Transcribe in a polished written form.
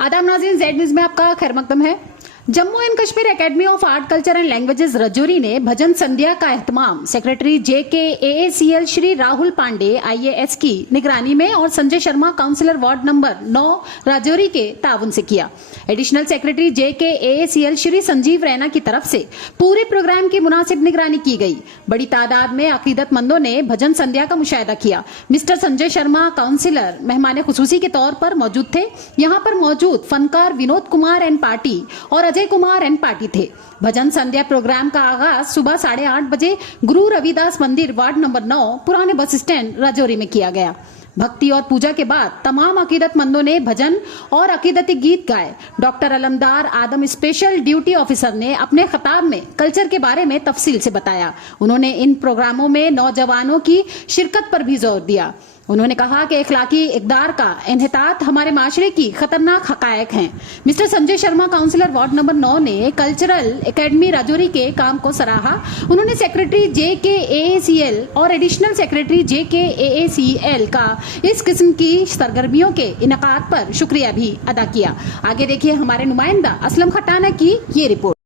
आदाब नाज़रीन, Z news में आपका खैर मकदम है। Jammu and Kashmir academy of art culture and languages Rajouri ने भजन संध्या का एहतमाम secretary JKAACL Shri Rahul Pandey IAS की निगरानी में और Sanjay Sharma councillor ward number 9 Rajouri के ताउन से किया। Additional secretary JKAACL Shri Sanjeev Raina की तरफ से पूरे प्रोग्राम की मुनासिब निगरानी की गई। बड़ी तादाद में अकीदतमंदों ने भजन संध्या का मुशाहिदा किया। मिस्टर संजय शर्मा काउंसिलर मेहमान खुसूसी के तौर पर मौजूद थे। यहाँ पर मौजूद फनकार विनोद कुमार एंड पार्टी और अजय कुमार एंड पार्टी थे। भजन संध्या प्रोग्राम का आगाज सुबह 8:30 बजे गुरु रविदास मंदिर वार्ड नंबर 9 पुराने बस स्टैंड राजौरी में किया गया। भक्ति और पूजा के बाद तमाम अकीदतमंदों ने भजन और अकीदती गीत गाए। डॉक्टर अलमदार आदम स्पेशल ड्यूटी ऑफिसर ने अपने खिताब में कल्चर के बारे में तफसील से बताया। उन्होंने इन प्रोग्रामों में नौजवानों की शिरकत पर भी जोर दिया। उन्होंने कहा कि इखलाकी इकदार का इन्हितात हमारे माशरे की खतरनाक हकायक हैं। Mister Sanjay Sharma councillor ward number 9 ने कल्चरल एकेडमी राजौरी के काम को सराहा। उन्होंने सेक्रेटरी JKAACL और एडिशनल सेक्रेटरी JKAACL का इस किस्म की सरगर्मियों के इनकाद पर शुक्रिया भी अदा किया। आगे देखिए हमारे नुमाइंदा असलम खटाना की ये रिपोर्ट।